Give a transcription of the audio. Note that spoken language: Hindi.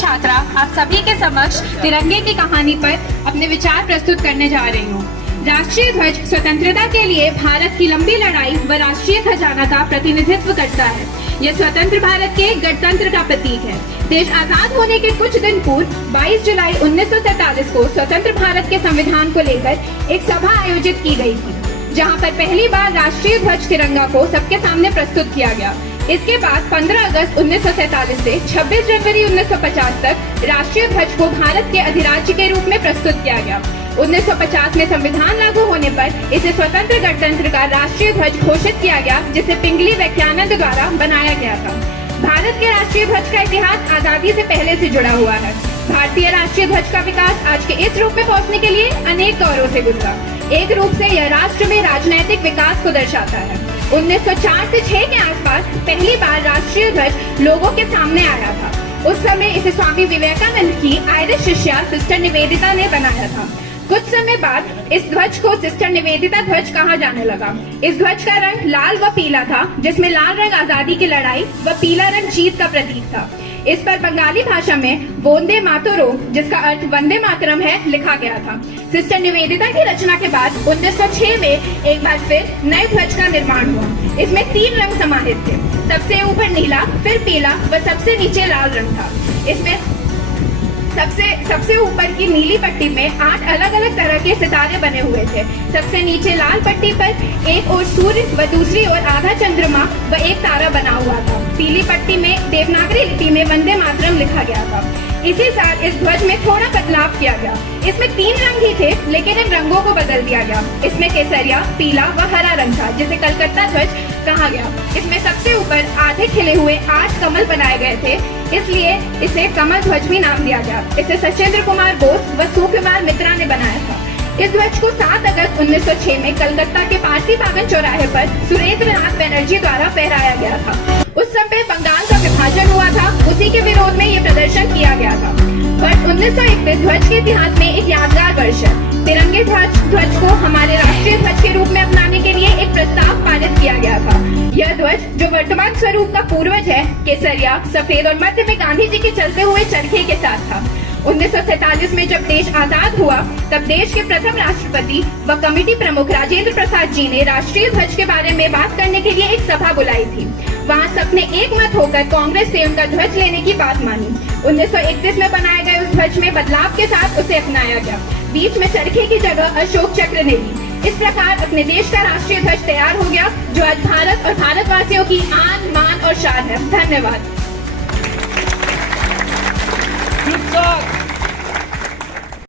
छात्रा आप सभी के समक्ष तिरंगे की कहानी पर अपने विचार प्रस्तुत करने जा रही हूँ। राष्ट्रीय ध्वज स्वतंत्रता के लिए भारत की लंबी लड़ाई व राष्ट्रीय खजाना का प्रतिनिधित्व करता है। यह स्वतंत्र भारत के गणतंत्र का प्रतीक है। देश आजाद होने के कुछ दिन पूर्व 22 जुलाई 1947 को स्वतंत्र भारत के संविधान को लेकर एक सभा आयोजित की गई थी, जहां पर पहली बार राष्ट्रीय ध्वज तिरंगा को सबके सामने प्रस्तुत किया गया। इसके बाद 15 अगस्त 1947 से 26 जनवरी 1950 तक राष्ट्रीय ध्वज को भारत के अधिराज्य के रूप में प्रस्तुत किया गया। 1950 में संविधान लागू होने पर इसे स्वतंत्र गणतंत्र का राष्ट्रीय ध्वज घोषित किया गया, जिसे पिंगली वैज्ञानिक द्वारा बनाया गया था। भारत के राष्ट्रीय ध्वज का इतिहास आजादी से पहले से जुड़ा हुआ है। भारतीय राष्ट्रीय ध्वज का विकास आज के इस रूप में पहुंचने के लिए अनेक दौरों से गुजरा। एक रूप से यह राष्ट्र में राजनीतिक विकास को दर्शाता है। 1904 से 6 के आसपास पहली बार राष्ट्रीय ध्वज लोगों के सामने आया था। उस समय इसे स्वामी विवेकानंद की आयरिश शिष्या सिस्टर निवेदिता ने बनाया था। कुछ समय बाद इस ध्वज को सिस्टर निवेदिता ध्वज कहा जाने लगा। इस ध्वज का रंग लाल व पीला था, जिसमें लाल रंग आजादी की लड़ाई व पीला रंग जीत का प्रतीक था। इस पर बंगाली भाषा में वंदे मातरम, जिसका अर्थ वंदे मातरम है, लिखा गया था। सिस्टर निवेदिता की रचना के बाद 1906 में एक बार फिर नए ध्वज का निर्माण हुआ। इसमें 3 रंग समाहित थे। सबसे ऊपर नीला, फिर पीला व सबसे नीचे लाल रंग था। इसमें सबसे ऊपर की नीली पट्टी में 8 अलग अलग तरह के सितारे बने हुए थे। सबसे नीचे लाल पट्टी पर एक ओर सूर्य व दूसरी ओर आधा चंद्रमा व एक तारा बना हुआ था। पीली पट्टी में देवनागरी लिपि में वंदे मातरम लिखा गया था। इसी साल इस ध्वज में थोड़ा बदलाव किया गया। इसमें 3 रंग ही थे, लेकिन इन रंगों को बदल दिया गया। इसमें केसरिया, पीला व हरा रंग था, जिसे कलकत्ता ध्वज कहा गया। इसमें सबसे ऊपर आधे खिले हुए 8 कमल बनाए गए थे, इसलिए इसे कमल ध्वज भी नाम दिया गया। इसे सचेंद्र कुमार बोस व सुकुमार मित्रा ने बनाया था। इस ध्वज को 7 अगस्त 1906 में कलकत्ता के पारसी बागन चौराहे पर सुरेंद्र नाथ बनर्जी द्वारा फहराया गया था। उस समय बंगाल का विभाजन हुआ था, उसी के विरोध में ये प्रदर्शन किया गया था। वर्ष 1931 ध्वज के इतिहास में एक यादगार वर्ष है। तिरंगे ध्वज को हमारे राष्ट्रीय ध्वज के रूप में अपनाने के लिए एक प्रस्ताव पारित किया गया था। यह ध्वज, जो वर्तमान स्वरूप का पूर्वज है, केसरिया, सफेद और मध्य में गांधी जी के चलते हुए चरखे के साथ था। 1947 में जब देश आजाद हुआ, तब देश के प्रथम राष्ट्रपति व कमेटी प्रमुख राजेंद्र प्रसाद जी ने राष्ट्रीय ध्वज के बारे में बात करने के लिए एक सभा बुलाई थी। वहाँ सबने एक मत होकर कांग्रेस से उनका ध्वज लेने की बात मानी। 1931 में बनाए गए उस ध्वज में बदलाव के साथ उसे अपनाया गया। बीच में चरखे की जगह अशोक चक्र ने ली। इस प्रकार अपने देश का राष्ट्रीय ध्वज तैयार हो गया, जो आज भारत और भारतवासियों की आन, मान और शान है। धन्यवाद।